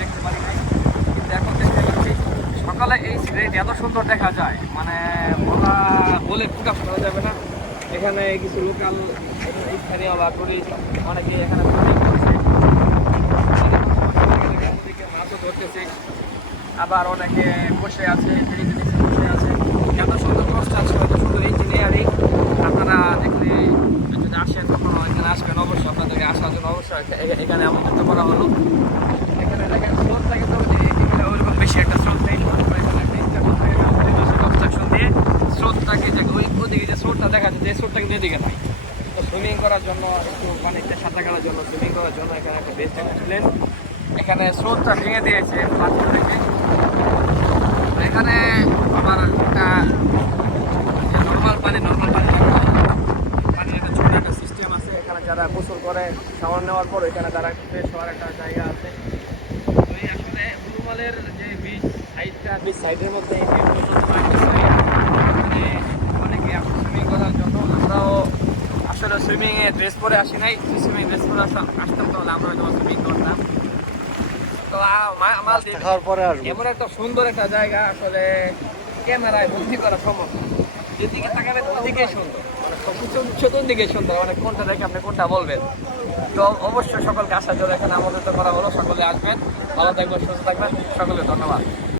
দেখতে পারি নাই, কিন্তু এখন দেখতে পাচ্ছি। সকালে এই সিনারিটা এত সুন্দর দেখা যায়, মানে বলে প্রকাশ করা যাবে না। এখানে কিছু লোকাল স্থানীয় বা টুরিস্ট অনেকে এখানে মাছও ধরতেছে, আবার অনেকে বসে আছে, বসে আছে। এত সুন্দর কনস্ট্রাকশন, এত সুন্দর ইঞ্জিনিয়ারিং, আপনারা দেখলে যদি আসেন কখনো এখানে আসবেন, অবশ্যই আপনাদেরকে আসার জন্য অবশ্যই এখানে আমন্ত্রিত করা হলো। এখানে দেখেন স্রোতটা কিন্তু এখানে ওইরকম বেশি একটা স্রোত নেই। কনস্ট্রাকশন দিয়ে স্রোতটাকে ওদিকে যে স্রোতটা দেখা যাচ্ছে, এই স্রোতটা কিন্তু এদিকে নাই। তো সুইমিং করার জন্য, একটু পানিতে সাঁতার কাটার জন্য, সুইমিং করার জন্য এখানে একটা বেস্ট একটা প্লেন। এখানে স্রোতটা ভেঙে দিয়েছে পাথর থেকে। এখানে আবার একটা নর্মাল পানির একটা ছোট একটা সিস্টেম আছে। এখানে যারা গোসল করে শাওয়ার নেওয়ার পর এখানে তারা ফ্রেশ হওয়ার একটা জায়গা আছে। তো এই আসলে বুলুমালের যে বিচ সাইডের মধ্যে অনেকে আসে সুইমিং করার জন্য। আমরাও আসলে সুইমিংয়ে ড্রেস পরে আসি নাই, সুইমিং ড্রেস পরে আসতাম তাহলে আমরা হয়তো সুইমিং করতাম। তো খাওয়ার পরে আসবো। এমন একটা সুন্দর একটা জায়গা, আসলে ক্যামেরায় বন্দি করা সম্ভব না। যেদিকে তাকাবেন ওদিকে সুন্দর, মানে চতুর্দিকে সুন্দর, মানে কোনটা দেখে আপনি কোনটা বলবেন। তো অবশ্যই সকলকে আসার জন্য এখানে আমন্ত্রিত করা হলো, সকলে আসবেন, ভালো থাকবেন, সুস্থ থাকবেন, সকলে ধন্যবাদ।